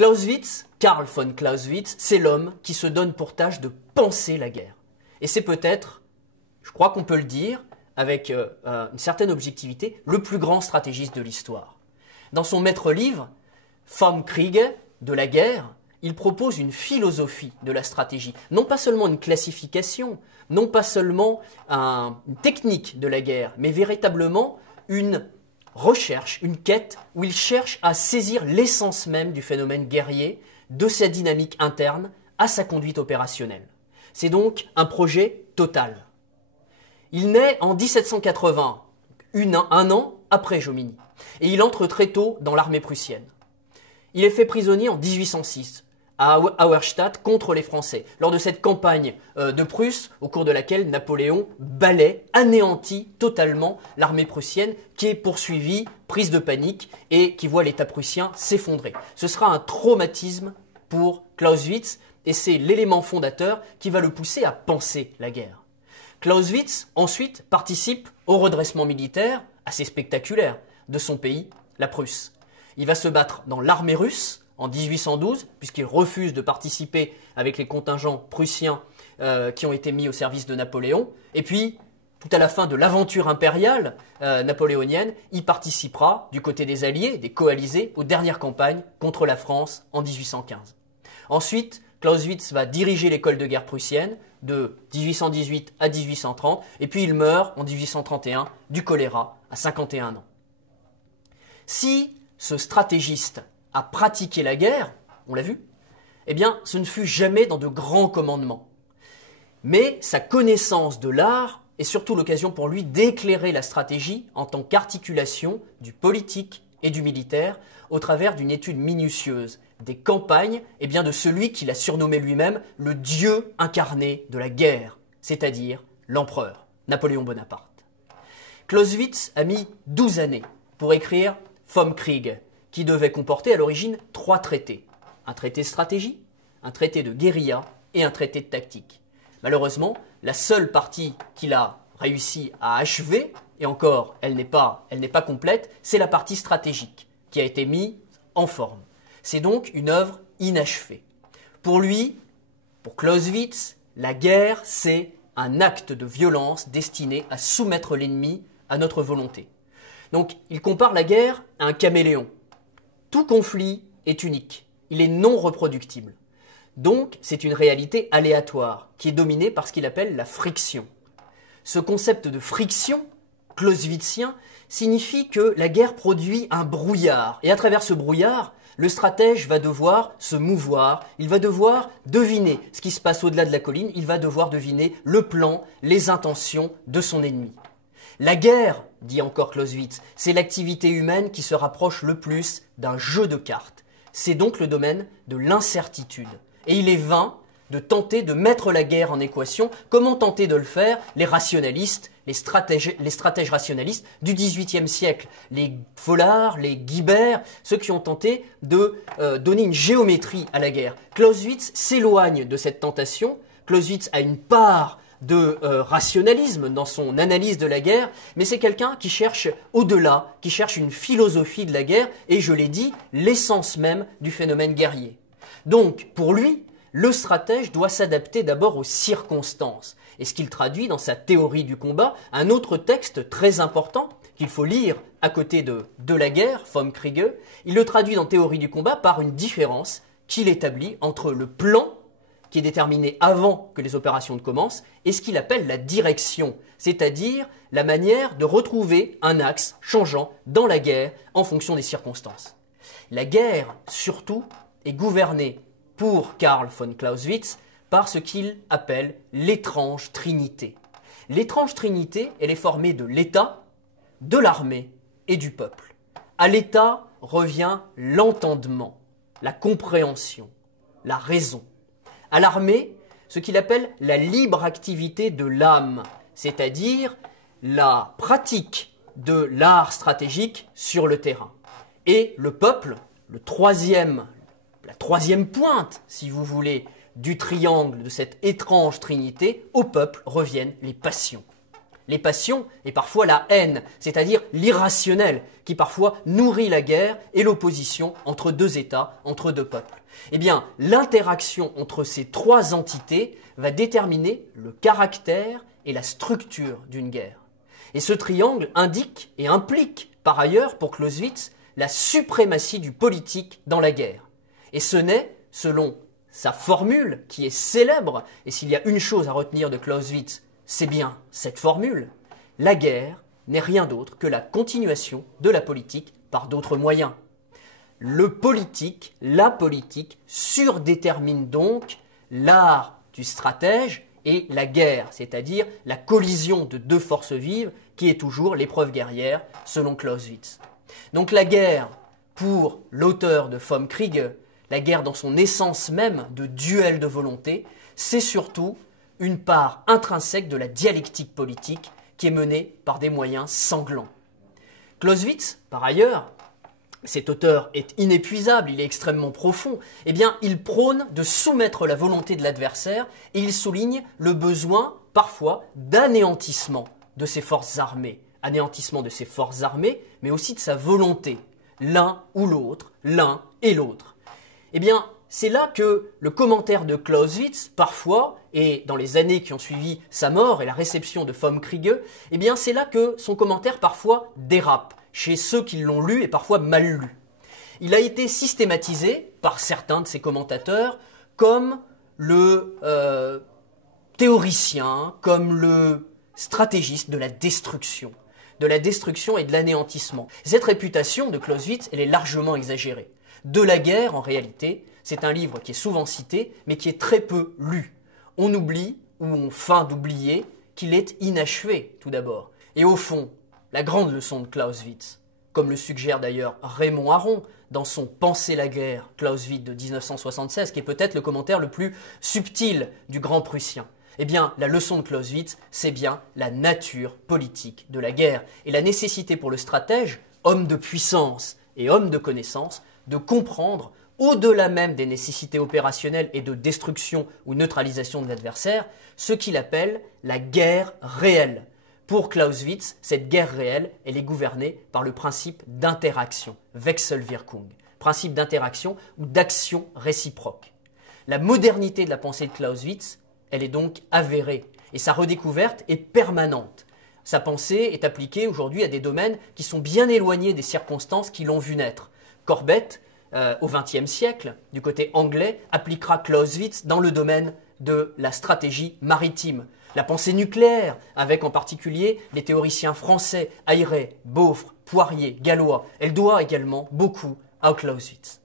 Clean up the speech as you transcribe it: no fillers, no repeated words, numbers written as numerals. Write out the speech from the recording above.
Clausewitz, Karl von Clausewitz, c'est l'homme qui se donne pour tâche de penser la guerre. Et c'est peut-être, je crois qu'on peut le dire, avec une certaine objectivité, le plus grand stratégiste de l'histoire. Dans son maître livre, Vom Kriege, de la guerre, il propose une philosophie de la stratégie. Non pas seulement une classification, non pas seulement une technique de la guerre, mais véritablement une recherche, une quête où il cherche à saisir l'essence même du phénomène guerrier, de sa dynamique interne à sa conduite opérationnelle. C'est donc un projet total. Il naît en 1780, un an après Jomini, et il entre très tôt dans l'armée prussienne. Il est fait prisonnier en 1806 à Auerstadt contre les Français, lors de cette campagne de Prusse au cours de laquelle Napoléon balaie, anéantit totalement l'armée prussienne qui est poursuivie, prise de panique et qui voit l'État prussien s'effondrer. Ce sera un traumatisme pour Clausewitz et c'est l'élément fondateur qui va le pousser à penser la guerre. Clausewitz ensuite participe au redressement militaire assez spectaculaire de son pays, la Prusse. Il va se battre dans l'armée russe en 1812, puisqu'il refuse de participer avec les contingents prussiens qui ont été mis au service de Napoléon. Et puis, tout à la fin de l'aventure impériale napoléonienne, il participera du côté des Alliés, des coalisés, aux dernières campagnes contre la France en 1815. Ensuite, Clausewitz va diriger l'école de guerre prussienne de 1818 à 1830, et puis il meurt en 1831 du choléra à 51 ans. Si ce stratégiste a pratiqué la guerre, on l'a vu, eh bien, ce ne fut jamais dans de grands commandements. Mais sa connaissance de l'art est surtout l'occasion pour lui d'éclairer la stratégie en tant qu'articulation du politique et du militaire au travers d'une étude minutieuse des campagnes et bien de celui qu'il a surnommé lui-même le dieu incarné de la guerre, c'est-à-dire l'empereur, Napoléon Bonaparte. Clausewitz a mis 12 années pour écrire Vom Krieg, qui devait comporter à l'origine 3 traités. Un traité de stratégie, un traité de guérilla et un traité de tactique. Malheureusement, la seule partie qu'il a réussi à achever, et encore, elle n'est pas complète, c'est la partie stratégique, qui a été mise en forme. C'est donc une œuvre inachevée. Pour lui, pour Clausewitz, la guerre, c'est un acte de violence destiné à soumettre l'ennemi à notre volonté. Donc, il compare la guerre à un caméléon. Tout conflit est unique, il est non reproductible. Donc, c'est une réalité aléatoire qui est dominée par ce qu'il appelle la friction. Ce concept de friction, clausewitzien, signifie que la guerre produit un brouillard. Et à travers ce brouillard, le stratège va devoir se mouvoir, il va devoir deviner ce qui se passe au-delà de la colline, il va devoir deviner le plan, les intentions de son ennemi. La guerre, dit encore Clausewitz, c'est l'activité humaine qui se rapproche le plus d'un jeu de cartes. C'est donc le domaine de l'incertitude. Et il est vain de tenter de mettre la guerre en équation, comme ont tenté de le faire les rationalistes, les stratèges rationalistes du XVIIIe siècle, les Folard, les Guibert, ceux qui ont tenté de donner une géométrie à la guerre. Clausewitz s'éloigne de cette tentation. Clausewitz a une part de rationalisme dans son analyse de la guerre, mais c'est quelqu'un qui cherche au-delà, qui cherche une philosophie de la guerre, et je l'ai dit, l'essence même du phénomène guerrier. Donc, pour lui, le stratège doit s'adapter d'abord aux circonstances, et ce qu'il traduit dans sa théorie du combat, un autre texte très important qu'il faut lire à côté de la guerre, Vom Kriege, il le traduit dans Théorie du combat par une différence qu'il établit entre le plan qui est déterminé avant que les opérations ne commencent, et ce qu'il appelle la direction, c'est-à-dire la manière de retrouver un axe changeant dans la guerre en fonction des circonstances. La guerre, surtout, est gouvernée pour Karl von Clausewitz par ce qu'il appelle l'étrange trinité. L'étrange trinité, elle est formée de l'État, de l'armée et du peuple. À l'État revient l'entendement, la compréhension, la raison. À l'armée, ce qu'il appelle la libre activité de l'âme, c'est-à-dire la pratique de l'art stratégique sur le terrain. Et le peuple, la troisième pointe, si vous voulez, du triangle de cette étrange trinité, au peuple reviennent les passions. les passions et parfois la haine, c'est-à-dire l'irrationnel, qui parfois nourrit la guerre et l'opposition entre deux États, entre deux peuples. Eh bien, l'interaction entre ces trois entités va déterminer le caractère et la structure d'une guerre. Et ce triangle indique et implique, par ailleurs, pour Clausewitz, la suprématie du politique dans la guerre. Et ce n'est, selon sa formule, qui est célèbre, et s'il y a une chose à retenir de Clausewitz, c'est bien cette formule, la guerre n'est rien d'autre que la continuation de la politique par d'autres moyens. Le politique, la politique, surdétermine donc l'art du stratège et la guerre, c'est-à-dire la collision de deux forces vives qui est toujours l'épreuve guerrière, selon Clausewitz. Donc la guerre, pour l'auteur de Vom Kriege, la guerre dans son essence même de duel de volonté, c'est surtout une part intrinsèque de la dialectique politique qui est menée par des moyens sanglants. Clausewitz, par ailleurs, cet auteur est inépuisable, il est extrêmement profond, eh bien il prône de soumettre la volonté de l'adversaire et il souligne le besoin, parfois, d'anéantissement de ses forces armées. Anéantissement de ses forces armées, mais aussi de sa volonté, l'un ou l'autre, l'un et l'autre. Eh bien, c'est là que le commentaire de Clausewitz, parfois, et dans les années qui ont suivi sa mort et la réception de Vom Kriege, eh bien c'est là que son commentaire parfois dérape chez ceux qui l'ont lu et parfois mal lu. Il a été systématisé par certains de ses commentateurs comme le théoricien, comme le stratégiste de la destruction et de l'anéantissement. Cette réputation de Clausewitz, elle est largement exagérée. De la guerre, en réalité, c'est un livre qui est souvent cité, mais qui est très peu lu. On oublie, ou on feint d'oublier, qu'il est inachevé, tout d'abord. Et au fond, la grande leçon de Clausewitz, comme le suggère d'ailleurs Raymond Aron dans son Penser la guerre, Clausewitz de 1976, qui est peut-être le commentaire le plus subtil du grand Prussien. Eh bien, la leçon de Clausewitz, c'est bien la nature politique de la guerre et la nécessité pour le stratège, homme de puissance et homme de connaissance, de comprendre, au-delà même des nécessités opérationnelles et de destruction ou neutralisation de l'adversaire, ce qu'il appelle la guerre réelle. Pour Clausewitz, cette guerre réelle, elle est gouvernée par le principe d'interaction, Wechselwirkung, principe d'interaction ou d'action réciproque. La modernité de la pensée de Clausewitz, elle est donc avérée et sa redécouverte est permanente. Sa pensée est appliquée aujourd'hui à des domaines qui sont bien éloignés des circonstances qui l'ont vu naître. Corbett, au XXe siècle, du côté anglais, appliquera Clausewitz dans le domaine de la stratégie maritime. La pensée nucléaire, avec en particulier les théoriciens français Ayret, Beaufre, Poirier, Galois, elle doit également beaucoup à Clausewitz.